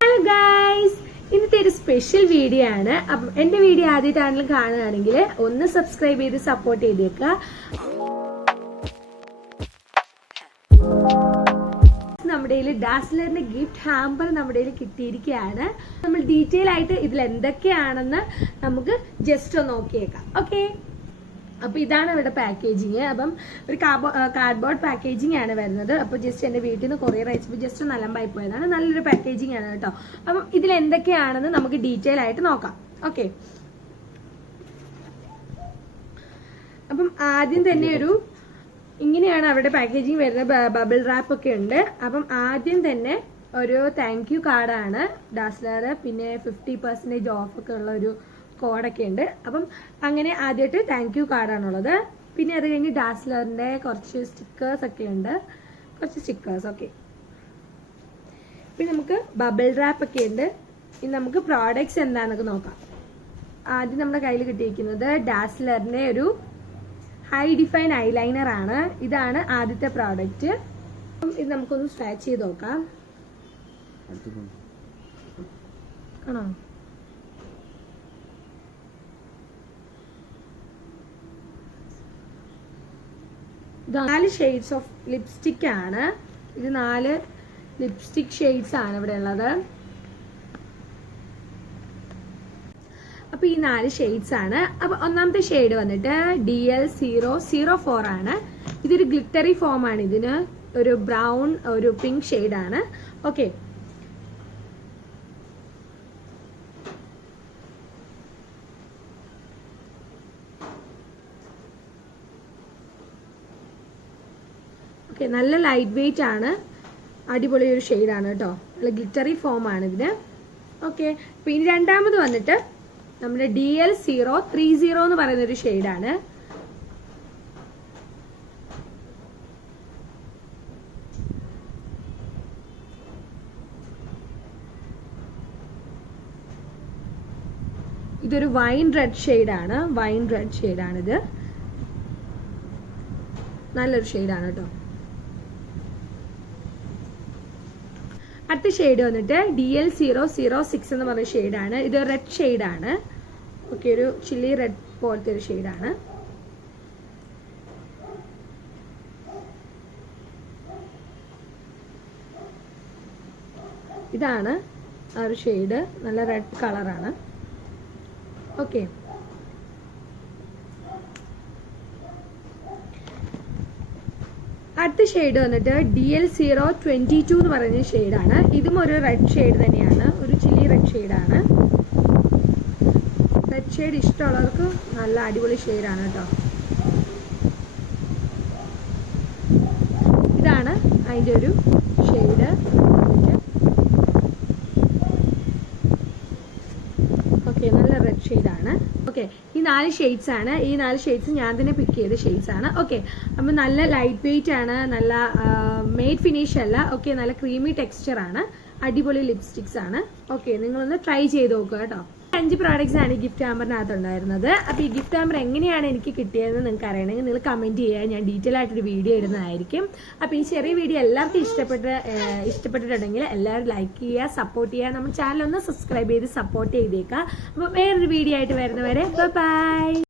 Hello guys ഇന്നത്തെ ഒരു special video ആണ്. അപ്പം എന്റെ വീഡിയോ ആദ്യമായിട്ടാണെങ്കിലും കാണുകയാണെങ്കിൽ ഒന്ന് സബ്സ്ക്രൈബ് ചെയ്ത് സപ്പോർട്ട് ചെയ്തേക്കുക. നമ്മുടെ കയ്യിൽ ഡാസ്ലറിന്റെ ഗിഫ്റ്റ് ഹാമ്പർ നമ്മുടെ കിട്ടിയിരിക്കുകയാണ്. നമ്മൾ ഡീറ്റെയിൽ ആയിട്ട് ഇതിൽ എന്തൊക്കെയാണെന്ന് നമുക്ക് ജസ്റ്റ് ഒന്ന് നോക്കിയേക്കാം. ഓക്കെ അപ്പൊ ഇതാണ് അവരുടെ പാക്കേജിങ് അപ്പം ഒരു കാർബോ കാർഡ്ബോർഡ് പാക്കേജിങ് ആണ് വരുന്നത്. അപ്പൊ ജസ്റ്റ് എന്റെ വീട്ടിൽ നിന്ന് കൊറിയർ അയച്ചപ്പോൾ ജസ്റ്റ് നല്ലമ്പായി പോയതാണ്. നല്ലൊരു പാക്കേജിങ് ആണ് കേട്ടോ. അപ്പം ഇതിൽ എന്തൊക്കെയാണെന്ന് നമുക്ക് ഡീറ്റെയിൽ ആയിട്ട് നോക്കാം. ഓക്കെ അപ്പം ആദ്യം തന്നെ ഒരു ഇങ്ങനെയാണ് അവരുടെ പാക്കേജിങ് വരുന്നത്. ബബിൾ റാപ്പ് ഒക്കെ ഉണ്ട്. അപ്പം ആദ്യം തന്നെ ഒരു താങ്ക് യു കാർഡാണ് ഡാസ്ലർ പിന്നെ ഫിഫ്റ്റി പെർസെന്റേജ് ഓഫ് ഒക്കെ ഉള്ള ഒരു കോഡൊക്കെ ഉണ്ട്. അപ്പം അങ്ങനെ ആദ്യമായിട്ട് താങ്ക് യു കാർഡാണുള്ളത് പിന്നെ അത് കഴിഞ്ഞ് ഡാസ്ലറിന്റെ കുറച്ച് സ്റ്റിക്കേഴ്സ് ഒക്കെ ഉണ്ട്. കുറച്ച് സ്റ്റിക്കേഴ്സ് ഓക്കെ പിന്നെ നമുക്ക് ബബിൾ റാപ്പ് ഒക്കെ ഉണ്ട്. ഇനി നമുക്ക് പ്രോഡക്ട്സ് എന്താണെന്നൊക്കെ നോക്കാം. ആദ്യം നമ്മുടെ കയ്യിൽ കിട്ടിയിരിക്കുന്നത് ഡാസ്ലറിന്റെ ഒരു ഹൈ ഡിഫൈൻ ഐലൈനർ ആണ്. ഇതാണ് ആദ്യത്തെ പ്രോഡക്റ്റ് അപ്പം ഇത് നമുക്കൊന്ന് സ്ട്രാച്ച് ചെയ്ത് നോക്കാം. ആണോ? നാല് ഷെയ്ഡ്സ് ഓഫ് ലിപ്സ്റ്റിക് ആണ്. ഇത് നാല് ലിപ്സ്റ്റിക് ഷെയ്ഡ്സ് ആണ് ഇവിടെ ഉള്ളത്. അപ്പൊ ഈ നാല് ഷെയ്ഡ്സ് ആണ്. അപ്പൊ ഒന്നാമത്തെ ഷെയ്ഡ് വന്നിട്ട് D L zero zero four ആണ്. ഇതൊരു ഗ്ലിറ്ററി ഫോം ആണ്. ഇതിന് ഒരു ബ്രൗൺ ഒരു പിങ്ക് ഷെയ്ഡ് ആണ്. ഓക്കെ ഓക്കെ നല്ല ലൈറ്റ് വെയിറ്റ് ആണ്. അടിപൊളി ഒരു ഷെയ്ഡാണ് കേട്ടോ നല്ല ഗ്ലിറ്ററി ഫോം ആണ് ഇതിന്. ഓക്കെ പിന്നെ രണ്ടാമത് വന്നിട്ട് നമ്മുടെ D L zero three zero എന്ന് പറയുന്ന ഒരു ഷെയ്ഡാണ് ഇതൊരു വൈൻ റെഡ് ഷെയ്ഡാണ് വൈൻ റെഡ് ഷെയ്ഡാണിത് നല്ലൊരു ഷെയ്ഡാണ് കേട്ടോ അടുത്ത ഷെയ്ഡ് വന്നിട്ട് D L zero zero six എന്ന് പറഞ്ഞ ഷെയ്ഡാണ് ഇത് റെഡ് ഷെയ്ഡാണ് ഓക്കെ ഒരു ചില്ലി റെഡ് പോലത്തെ ഒരു ഷെയ്ഡാണ് ഇതാണ് ആ ഒരു ഷെയ്ഡ് നല്ല റെഡ് കളറാണ് ഓക്കെ അടുത്ത ഷെയ്ഡ് വന്നിട്ട് D L zero twenty two എന്ന് പറയുന്ന ഷെയ്ഡാണ് ഇതും ഒരു റെഡ് ഷെയ്ഡ് തന്നെയാണ്. ഒരു ചില്ലി റെഡ് ഷെയ്ഡാണ് റെഡ് ഷെയ്ഡ് ഇഷ്ടമുള്ളവർക്ക് നല്ല അടിപൊളി ഷെയ്ഡാണ് കേട്ടോ. ഇതാണ് അതിന്റെ ഒരു ഷെയ്ഡ് ഓക്കെ നല്ല റെഡ് ഷെയ്ഡാണ് ഓക്കെ ഈ നാല് ഷെയ്ഡ്സ് ആണ്. ഈ നാല് ഷെയ്ഡ്സ് ഞാൻ തന്നെ പിക്ക് ചെയ്ത ഷെയ്ഡ്സ് ആണ്. ഓക്കെ അപ്പം നല്ല ലൈറ്റ് വെയിറ്റ് ആണ്. നല്ല മെയ്ഡ് ഫിനിഷ് അല്ല. ഓക്കെ നല്ല ക്രീമി ടെക്സ്ചർ ആണ്. അടിപൊളി ലിപ്സ്റ്റിക്സ് ആണ്. ഓക്കെ നിങ്ങളൊന്ന് ട്രൈ ചെയ്ത് നോക്കുക കേട്ടോ. അഞ്ച് പ്രോഡക്റ്റ്സ് ആണ് ഈ ഗിഫ്റ്റ് ഹാമ്പറിനകത്ത് ഉണ്ടായിരുന്നത് അപ്പോൾ ഈ ഗിഫ്റ്റ് ഹാമ്പർ എങ്ങനെയാണ് എനിക്ക് കിട്ടിയതെന്ന് നിങ്ങൾക്ക് അറിയണമെങ്കിൽ നിങ്ങൾ കമന്റ് ചെയ്യുക. ഞാൻ ഡീറ്റെയിൽ ആയിട്ടൊരു വീഡിയോ ഇടുന്നതായിരിക്കും. അപ്പോൾ ഈ ചെറിയ വീഡിയോ എല്ലാവർക്കും ഇഷ്ടപ്പെട്ട ഇഷ്ടപ്പെട്ടിട്ടുണ്ടെങ്കിൽ എല്ലാവരും ലൈക്ക് ചെയ്യുക സപ്പോർട്ട് ചെയ്യുക. നമ്മുടെ ചാനൽ ഒന്ന് സബ്സ്ക്രൈബ് ചെയ്ത് സപ്പോർട്ട് ചെയ്തേക്കുക. അപ്പോൾ വേറൊരു വീഡിയോ ആയിട്ട് വരുന്നവരെ ബൈ